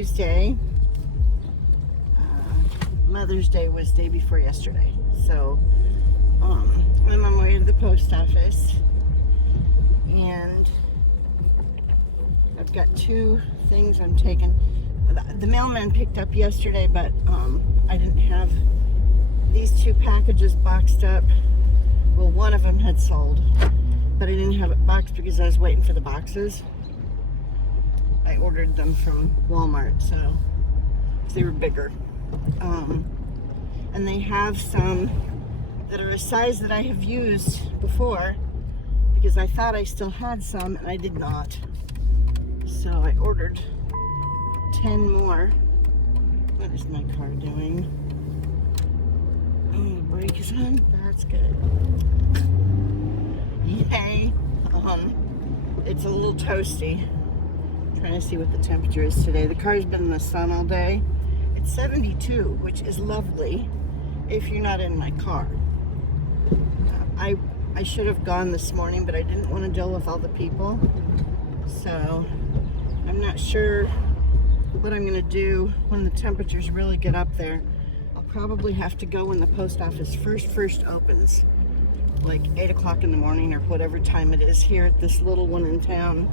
Tuesday. Mother's Day was day before yesterday. So I'm on my way to the post office. And I've got two things I'm taking. The mailman picked up yesterday, but I didn't have these two packages boxed up. Well, one of them had sold, but I didn't have it boxed because I was waiting for the boxes. I ordered them from Walmart, so they were bigger. And they have some that are a size that I have used before because I thought I still had some and I did not. So I ordered 10 more. What is my car doing? Oh, the brake is on. That's good. Yay. It's a little toasty. Trying to see what the temperature is today. The car's been in the sun all day. It's 72, which is lovely if you're not in my car. I should have gone this morning, but I didn't want to deal with all the people. So I'm not sure what I'm going to do when the temperatures really get up there. I'll probably have to go when the post office first opens, like 8 o'clock in the morning or whatever time it is here at this little one in town.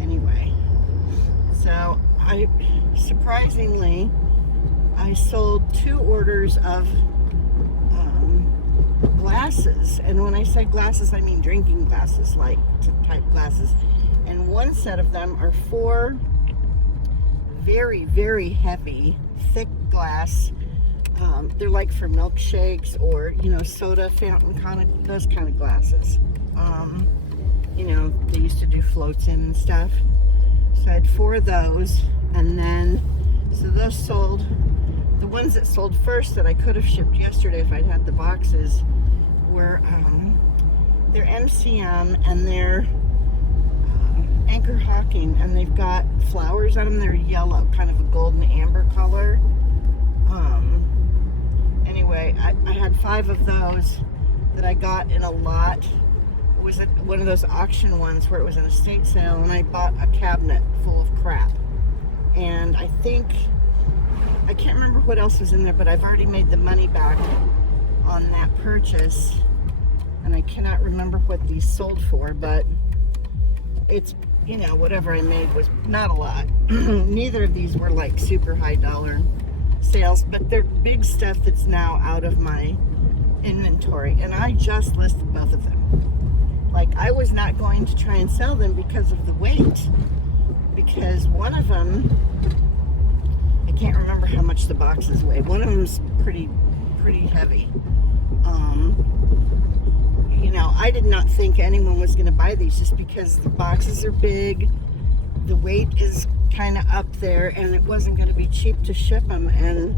Anyway, so surprisingly, I sold 2 orders of glasses. And when I say glasses, I mean drinking glasses, like type glasses. And one set of them are 4 very, very heavy, thick glass. They're like for milkshakes or, soda fountain kind of, those kind of glasses. They used to do floats in and stuff. So I had 4 of those, and then, so those sold. The ones that sold first that I could have shipped yesterday if I'd had the boxes were, they're MCM and they're Anchor Hawking, and they've got flowers on them. They're yellow, kind of a golden amber color. Anyway, I had 5 of those that I got in a lot. It was one of those auction ones where it was an estate sale, and I bought a cabinet full of crap. And I can't remember what else was in there, but I've already made the money back on that purchase. And I cannot remember what these sold for, but it's, whatever I made was not a lot. Neither of these were like super high dollar sales, but they're big stuff that's now out of my inventory. And I just listed both of them. Like, I was not going to try and sell them because of the weight. Because one of them, I can't remember how much the boxes weigh. One of them's pretty heavy. I did not think anyone was going to buy these just because the boxes are big, the weight is kind of up there, and it wasn't going to be cheap to ship them. And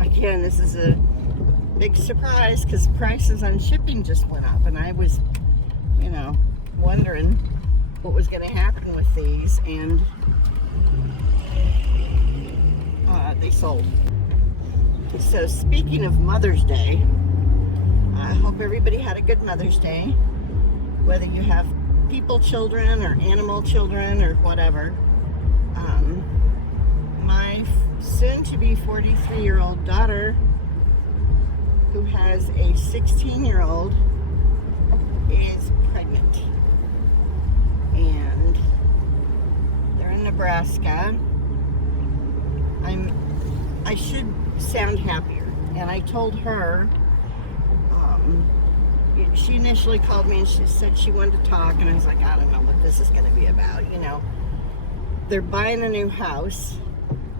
again, this is a big surprise because prices on shipping just went up, and I was, wondering what was going to happen with these, and they sold. So speaking of Mother's Day, I hope everybody had a good Mother's Day, whether you have people children or animal children or whatever. My soon-to-be 43-year-old daughter, who has a 16-year-old, is pregnant. And they're in Nebraska. I should sound happier. And I told her, she initially called me and she said she wanted to talk, and I was like, I don't know what this is going to be about. They're buying a new house.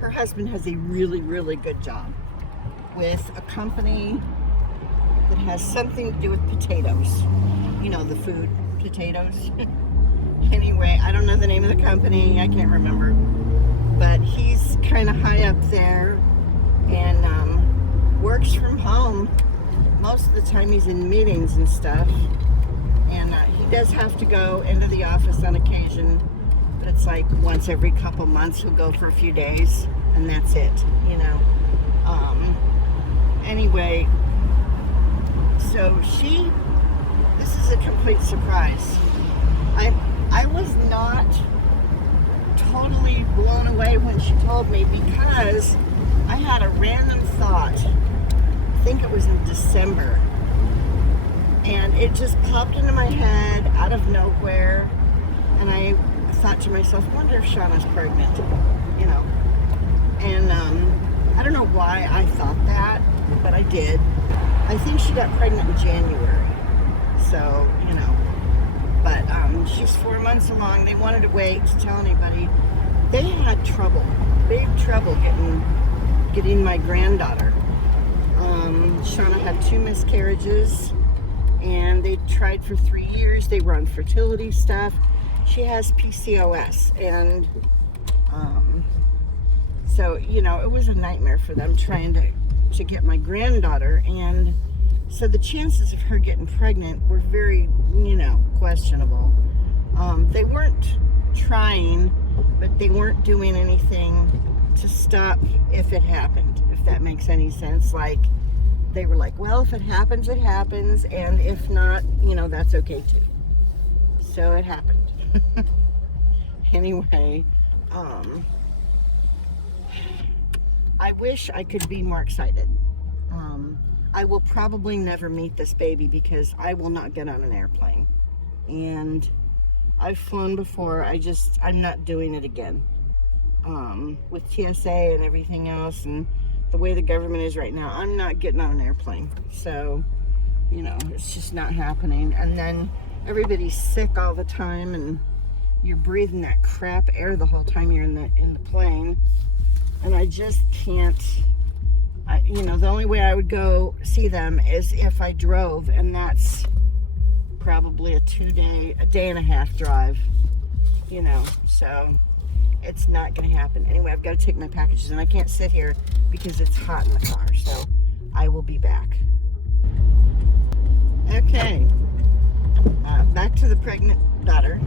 Her husband has a really, really good job with a company that has something to do with potatoes. The food, potatoes. Anyway, I don't know the name of the company. I can't remember. But he's kind of high up there and works from home. Most of the time he's in meetings and stuff. And he does have to go into the office on occasion. But it's like once every couple months he'll go for a few days. And that's it, Anyway, so this is a complete surprise. I was not blown away when she told me, because I had a random thought. I think it was in December. And it just popped into my head out of nowhere. And I thought to myself, I wonder if Shauna's pregnant, you know. And I don't know why I thought that, but I did. I think she got pregnant in January. So, you know. But she's 4 months along. They wanted to wait to tell anybody. They had trouble, big trouble getting my granddaughter. Shauna had 2 miscarriages, and they tried for 3 years. They were on fertility stuff. She has PCOS, and so, you know, it was a nightmare for them trying to get my granddaughter. And so the chances of her getting pregnant were very, you know, questionable. They weren't trying, but they weren't doing anything to stop if it happened, if that makes any sense. Like, they were like, well, if it happens, it happens, and if not, you know, that's okay too. So it happened. Anyway, I wish I could be more excited. I will probably never meet this baby because I will not get on an airplane. And I've flown before. I'm not doing it again. With TSA and everything else, and the way the government is right now, I'm not getting on an airplane. So, you know, it's just not happening. And then everybody's sick all the time, and you're breathing that crap air the whole time you're in the plane. And I just can't. You know, the only way I would go see them is if I drove, and that's probably a day and a half drive, you know, so it's not going to happen. Anyway, I've got to take my packages, and I can't sit here because it's hot in the car, so I will be back. Okay, back to the pregnant daughter.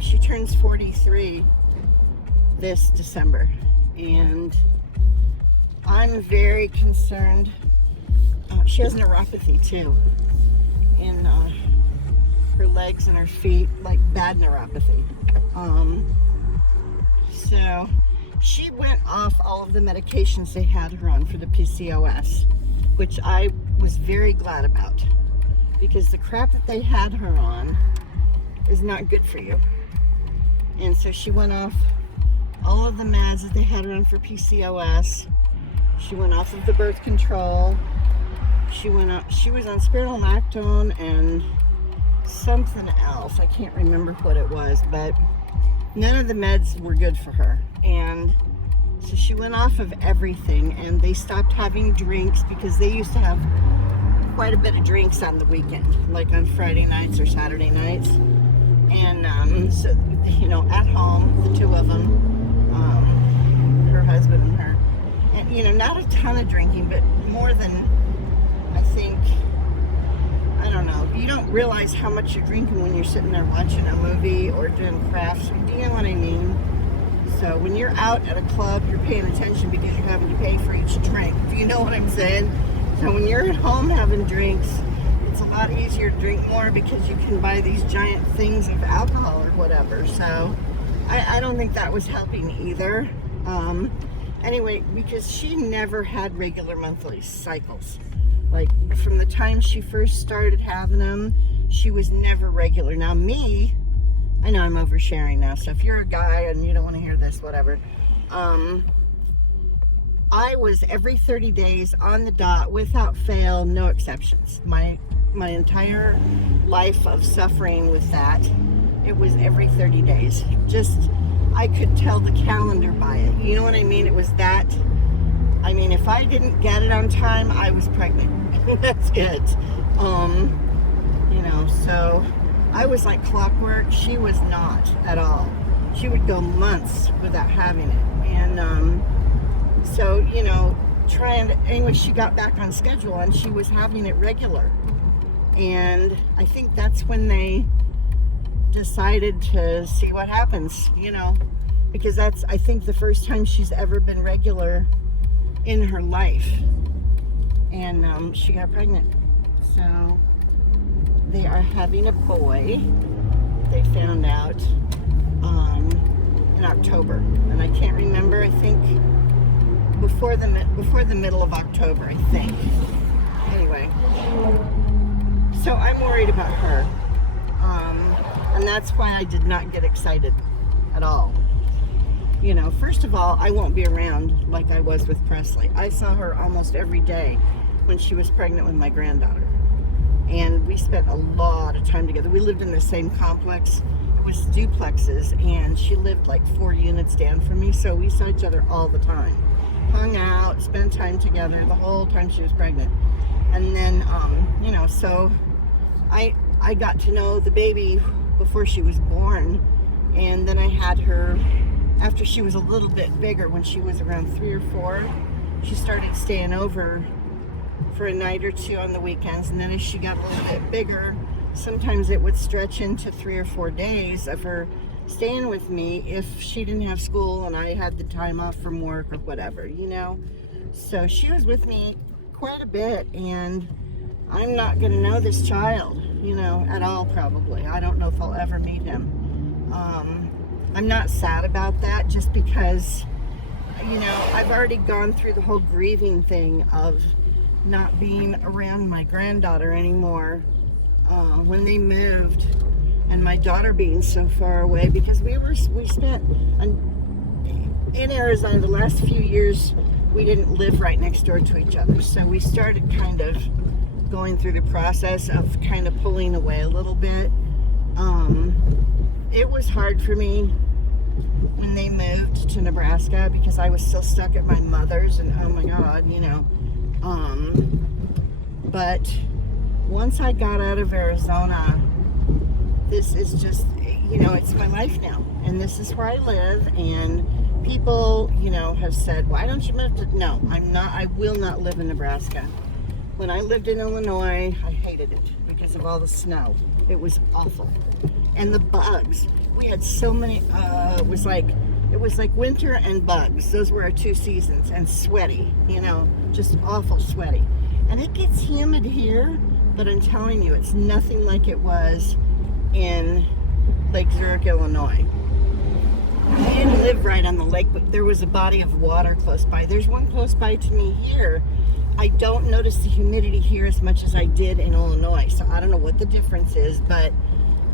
She turns 43 this December, and I'm very concerned. She has neuropathy too in her legs and her feet, like bad neuropathy. So she went off all of the medications they had her on for the PCOS, which I was very glad about, because the crap that they had her on is not good for you. And so she went off all of the meds that they had her on for PCOS. She went off of the birth control. She was on spironolactone and something else. I can't remember what it was, but none of the meds were good for her. And so she went off of everything, and they stopped having drinks because they used to have quite a bit of drinks on the weekend, like on Friday nights or Saturday nights. And so, you know, at home, the 2 of them, her husband and her, and, you know, not a ton of drinking, but more than, I think, I don't know, you don't realize how much you're drinking when you're sitting there watching a movie or doing crafts. Do you know what I mean? So when you're out at a club, you're paying attention because you're having to pay for each drink. Do you know what I'm saying? So when you're at home having drinks, it's a lot easier to drink more because you can buy these giant things of alcohol or whatever. So I don't think that was helping either. Anyway, because she never had regular monthly cycles. Like, from the time she first started having them, she was never regular. Now me, I know I'm oversharing now, so if you're a guy and you don't want to hear this, whatever. I was every 30 days on the dot, without fail, no exceptions. My entire life of suffering with that, it was every 30 days. Just, I could tell the calendar by it. You know what I mean? It was that. I mean, if I didn't get it on time, I was pregnant. That's it. You know, so I was like clockwork. She was not at all. She would go months without having it. And so, you know, anyway, she got back on schedule, and she was having it regular. And I think that's when they decided to see what happens, you know, because that's, I think, the first time she's ever been regular in her life. And she got pregnant. So they are having a boy. They found out in October. October, and I can't remember. I think before the middle of October, I think. Anyway, so I'm worried about her, and that's why I did not get excited at all. You know, first of all, I won't be around like I was with Presley. I saw her almost every day when she was pregnant with my granddaughter, and we spent a lot of time together. We lived in the same complex. It was duplexes, and she lived like 4 units down from me, so we saw each other all the time. Hung out, spent time together the whole time she was pregnant. And then, you know, so I got to know the baby before she was born, and then I had her after she was a little bit bigger. When she was around 3 or 4, she started staying over for a night or 2 on the weekends, and then as she got a little bit bigger, sometimes it would stretch into 3 or 4 days of her staying with me if she didn't have school and I had the time off from work or whatever, you know. So she was with me quite a bit, and I'm not going to know this child, you know, at all probably. I don't know if I'll ever meet him. I'm not sad about that, just because, you know, I've already gone through the whole grieving thing of not being around my granddaughter anymore when they moved, and my daughter being so far away, because we spent in Arizona the last few years. We didn't live right next door to each other, so we started kind of going through the process of kind of pulling away a little bit. It was hard for me when they moved to Nebraska because I was still stuck at my mother's, and oh my God, you know. But once I got out of Arizona, this is just, you know, it's my life now, and this is where I live. And people, you know, have said, why don't you move to, no, I will not live in Nebraska. When I lived in Illinois, I hated it because of all the snow. It was awful. And the bugs, we had so many, it was like winter and bugs. Those were our 2 seasons. And sweaty, you know, just awful sweaty. And it gets humid here, but I'm telling you, it's nothing like it was in Lake Zurich, Illinois. I didn't live right on the lake, but there was a body of water close by. There's one close by to me here. I don't notice the humidity here as much as I did in Illinois, so I don't know what the difference is, but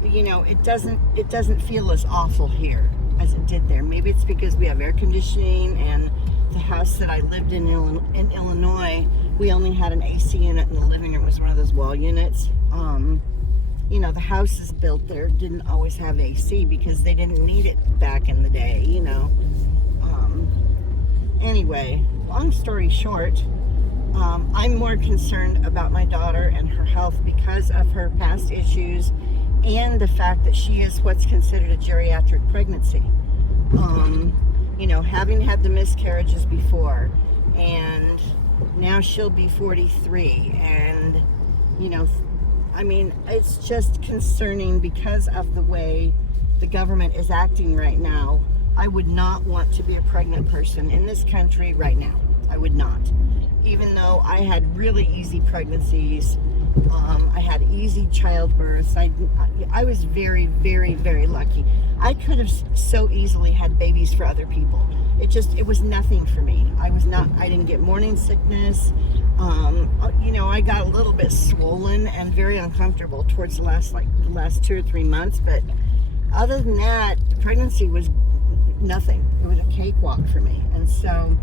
you know, it doesn't feel as awful here as it did there. Maybe it's because we have air conditioning, and the house that I lived in Illinois, we only had an AC unit in the living room. It was one of those wall units. You know, the houses built there didn't always have AC because they didn't need it back in the day, you know. Anyway, long story short, I'm more concerned about my daughter and her health because of her past issues and the fact that she is what's considered a geriatric pregnancy. You know, having had the miscarriages before, and now she'll be 43, and, you know, I mean, it's just concerning because of the way the government is acting right now. I would not want to be a pregnant person in this country right now. I would not. Even though I had really easy pregnancies, I had easy childbirths. I was very, very, very lucky. I could have so easily had babies for other people. It was nothing for me. I didn't get morning sickness. You know, I got a little bit swollen and very uncomfortable towards the last 2 or 3 months, but other than that, pregnancy was nothing. It was a cakewalk for me. And so,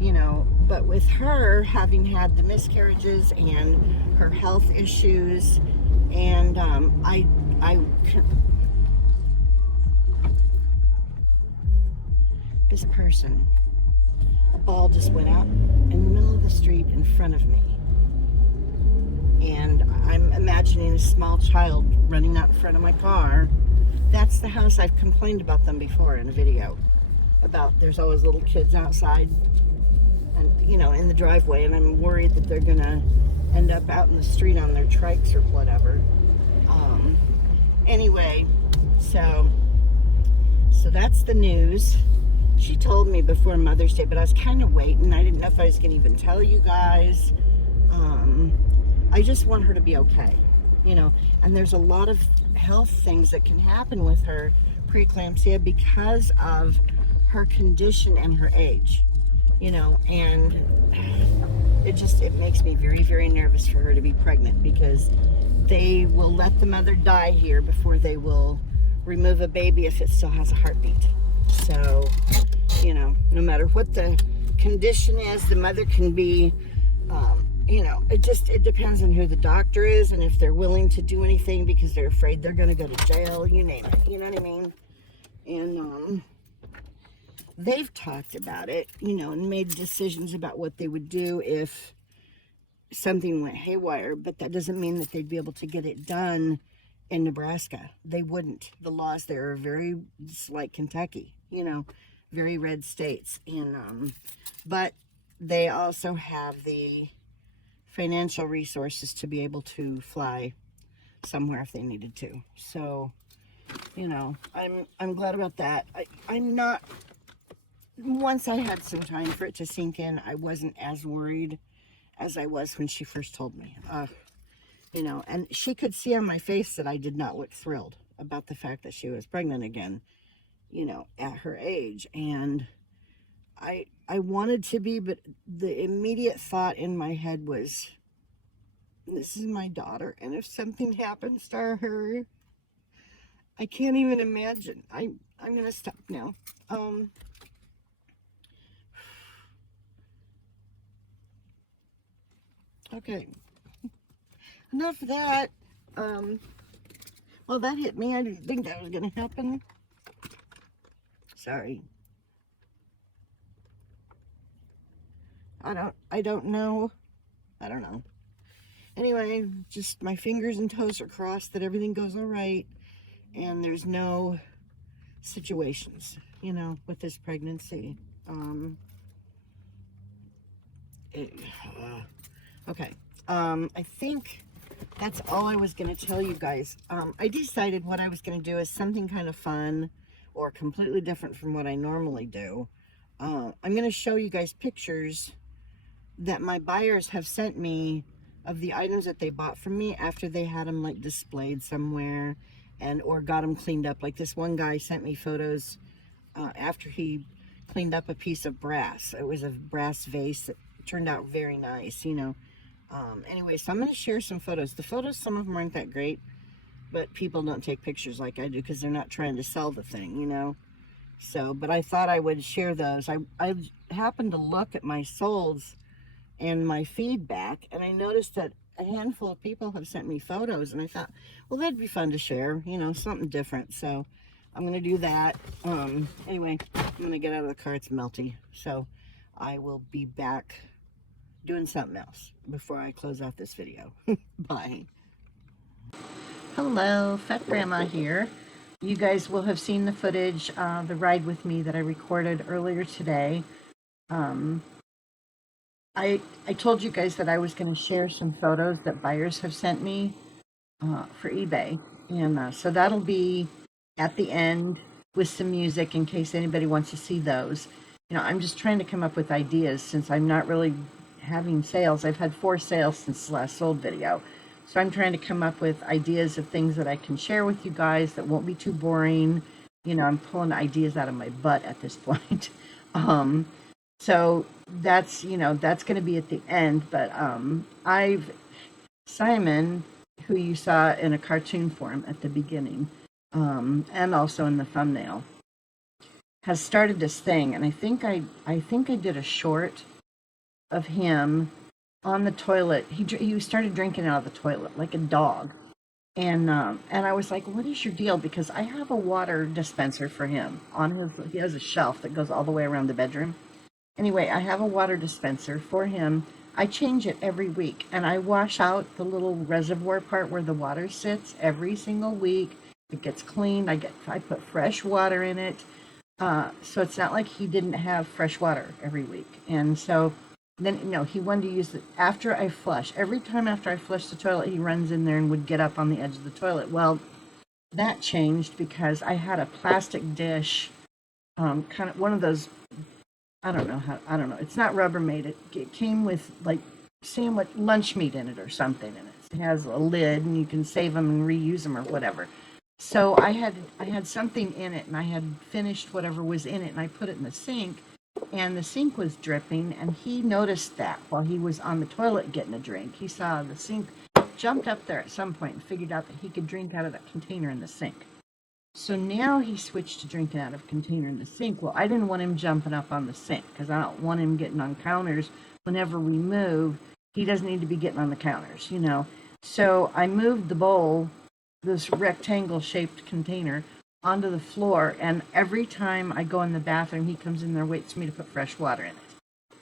you know, but with her having had the miscarriages and her health issues, and this person, a ball just went out in the middle of the street in front of me, and I'm imagining a small child running out in front of my car. That's the house. I've complained about them before in a video about there's always little kids outside and, you know, in the driveway, and I'm worried that they're gonna end up out in the street on their trikes or whatever. Anyway, so that's the news. She told me before Mother's Day, but I was kind of waiting. I didn't know if I was gonna even tell you guys. I just want her to be okay, you know, and there's a lot of health things that can happen with her preeclampsia because of her condition and her age, you know, and it makes me very, very nervous for her to be pregnant, because they will let the mother die here before they will remove a baby if it still has a heartbeat. So, you know, no matter what the condition is, the mother can be, you know, it depends on who the doctor is and if they're willing to do anything because they're afraid they're going to go to jail, you name it, you know what I mean? And they've talked about it, you know, and made decisions about what they would do if something went haywire, but that doesn't mean that they'd be able to get it done in Nebraska. They wouldn't. The laws there are very, it's like Kentucky, you know, very red states. And but they also have the financial resources to be able to fly somewhere if they needed to. So, you know, I'm glad about that. I'm not, once I had some time for it to sink in, I wasn't as worried as I was when she first told me. You know, and she could see on my face that I did not look thrilled about the fact that she was pregnant again, you know, at her age. And I wanted to be, but the immediate thought in my head was, this is my daughter, and if something happens to her, I can't even imagine. I'm gonna stop now. Okay, enough of that. Well, that hit me. I didn't think that was gonna happen. Sorry. I don't know. I don't know. Anyway, just my fingers and toes are crossed that everything goes all right and there's no situations, you know, with this pregnancy. Okay. I think that's all I was going to tell you guys. I decided what I was going to do is something kind of fun or completely different from what I normally do. I'm going to show you guys pictures that my buyers have sent me of the items that they bought from me after they had them like displayed somewhere and or got them cleaned up. Like this one guy sent me photos after he cleaned up a piece of brass. It was a brass vase that turned out very nice, you know. Anyway, so I'm going to share some photos. The photos, some of them aren't that great, but people don't take pictures like I do because they're not trying to sell the thing, you know. So, but I thought I would share those. I happened to look at my solds and my feedback, and I noticed that a handful of people have sent me photos, and I thought, well, that'd be fun to share, you know, something different. So I'm going to do that. Anyway, I'm going to get out of the car. It's melty. So I will be back doing something else before I close out this video. Bye. Hello, Fat Grandma here. You guys will have seen the footage, the ride with me that I recorded earlier today. I told you guys that I was going to share some photos that buyers have sent me for eBay. And so that'll be at the end with some music in case anybody wants to see those. You know, I'm just trying to come up with ideas since I'm not really having sales. I've had 4 sales since the last sold video. So I'm trying to come up with ideas of things that I can share with you guys that won't be too boring. You know, I'm pulling ideas out of my butt at this point. So that's, you know, that's going to be at the end. But Simon, who you saw in a cartoon form at the beginning, and also in the thumbnail, has started this thing. And I think I did a short of him on the toilet. He started drinking out of the toilet like a dog. And I was like, what is your deal? Because I have a water dispenser for him he has a shelf that goes all the way around the bedroom. Anyway, I have a water dispenser for him. I change it every week, and I wash out the little reservoir part where the water sits every single week. It gets cleaned. I put fresh water in it. So it's not like he didn't have fresh water every week. And so then, you know, he wanted to use it after I flush. Every time after I flush the toilet, he runs in there and would get up on the edge of the toilet. Well, that changed because I had a plastic dish, kind of one of those, I don't know. It's not Rubbermaid. It came with like sandwich lunch meat in it or something in it. It has a lid and you can save them and reuse them or whatever. So I had something in it, and I had finished whatever was in it, and I put it in the sink, and the sink was dripping, and he noticed that while he was on the toilet getting a drink. He saw the sink, jumped up there at some point and figured out that he could drink out of that container in the sink. So now he switched to drinking out of a container in the sink. Well, I didn't want him jumping up on the sink because I don't want him getting on counters whenever we move. He doesn't need to be getting on the counters, you know. So I moved the bowl, this rectangle shaped container, onto the floor, and every time I go in the bathroom, he comes in there, waits for me to put fresh water in it.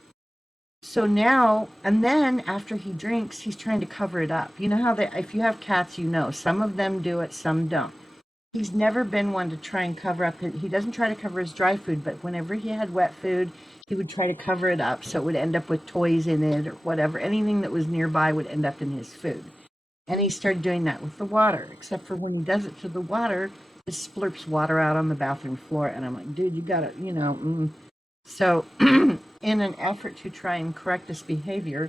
So now, and then after he drinks, he's trying to cover it up. You know how if you have cats, you know, some of them do it, some don't. He's never been one to try and cover up. He doesn't try to cover his dry food, but whenever he had wet food, he would try to cover it up so it would end up with toys in it or whatever. Anything that was nearby would end up in his food. And he started doing that with the water, except for when he does it to the water, it splurps water out on the bathroom floor. And I'm like, dude, you gotta, you know. So in an effort to try and correct this behavior,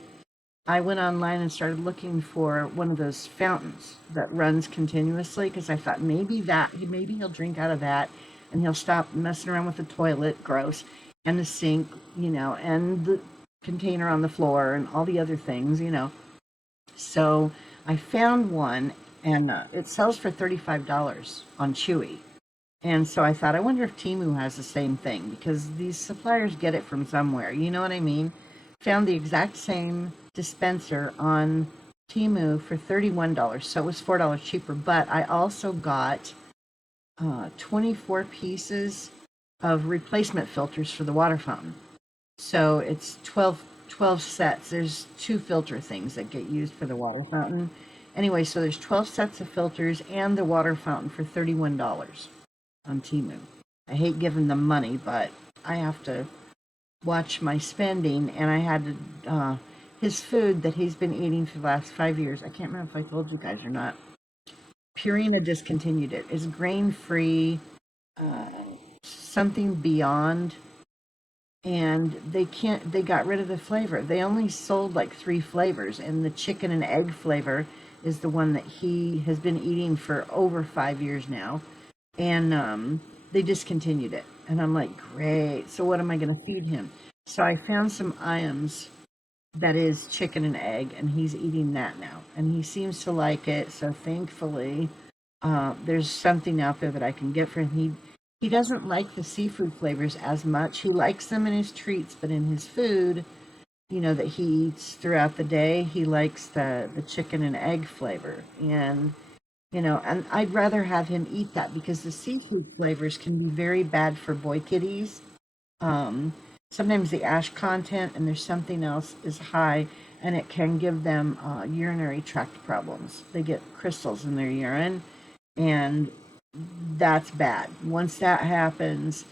I went online and started looking for one of those fountains that runs continuously, because I thought maybe he'll drink out of that and he'll stop messing around with the toilet, gross, and the sink, you know, and the container on the floor and all the other things, you know. So I found one, and it sells for $35 on Chewy. And so I thought, I wonder if Temu has the same thing, because these suppliers get it from somewhere, you know what I mean? Found the exact same dispenser on Temu for $31, so it was $4 cheaper. But I also got 24 pieces of replacement filters for the water fountain. So it's 12 sets. There's 2 filter things that get used for the water fountain. Anyway, so there's 12 sets of filters and the water fountain for $31 on Temu. I hate giving them money, but I have to watch my spending, and I had to, his food that he's been eating for the last 5 years, I can't remember if I told you guys or not, Purina discontinued it. It's grain-free, something beyond, and they got rid of the flavor. They only sold like 3 flavors, and the chicken and egg flavor is the one that he has been eating for over 5 years now, and they discontinued it. And I'm like, great, so what am I going to feed him? So I found some Iams that is chicken and egg, and he's eating that now, and he seems to like it. So thankfully, there's something out there that I can get for him. He doesn't like the seafood flavors as much. He likes them in his treats, but in his food, you know, that he eats throughout the day, he likes the chicken and egg flavor. And you know, and I'd rather have him eat that, because the seafood flavors can be very bad for boy kitties. Sometimes the ash content and there's something else is high, and it can give them urinary tract problems. They get crystals in their urine, and that's bad. Once that happens,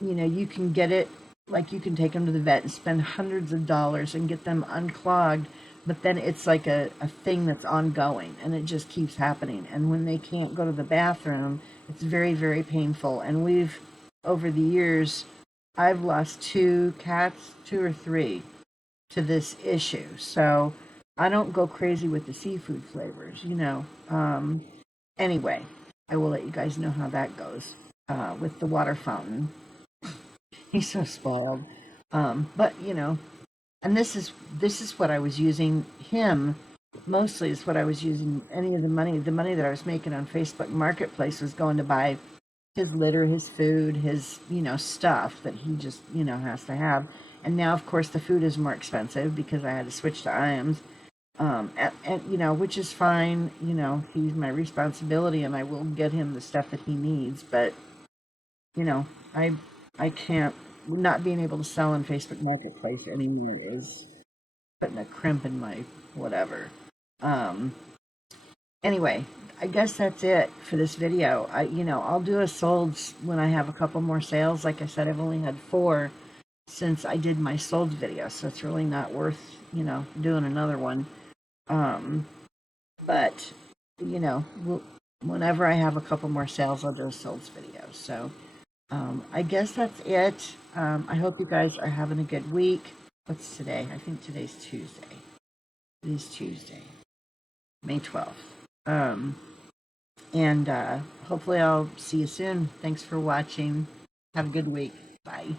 you know, you can get it, like you can take them to the vet and spend hundreds of dollars and get them unclogged, but then it's like a thing that's ongoing, and it just keeps happening. And when they can't go to the bathroom, it's very, very painful. And we've, over the years, I've lost 2 cats, 2 or 3, to this issue. So I don't go crazy with the seafood flavors, you know. Anyway, I will let you guys know how that goes with the water fountain. He's so spoiled. But, you know, and this is what I was using him, mostly is what I was using any of the money that I was making on Facebook Marketplace was going to buy his litter, his food, his, you know, stuff that he just, you know, has to have. And now, of course, the food is more expensive because I had to switch to Iams, and you know, which is fine. You know, he's my responsibility, and I will get him the stuff that he needs. But, you know, I can't. Not being able to sell on Facebook Marketplace anymore is putting a crimp in my whatever. Anyway, I guess that's it for this video. I'll do a solds when I have a couple more sales. Like I said, I've only had 4 since I did my solds video, so it's really not worth, you know, doing another one. But, you know, whenever I have a couple more sales, I'll do a solds video. So, I guess that's it. I hope you guys are having a good week. What's today? I think today's Tuesday. It is Tuesday, May 12th. And hopefully I'll see you soon. Thanks for watching. Have a good week. Bye.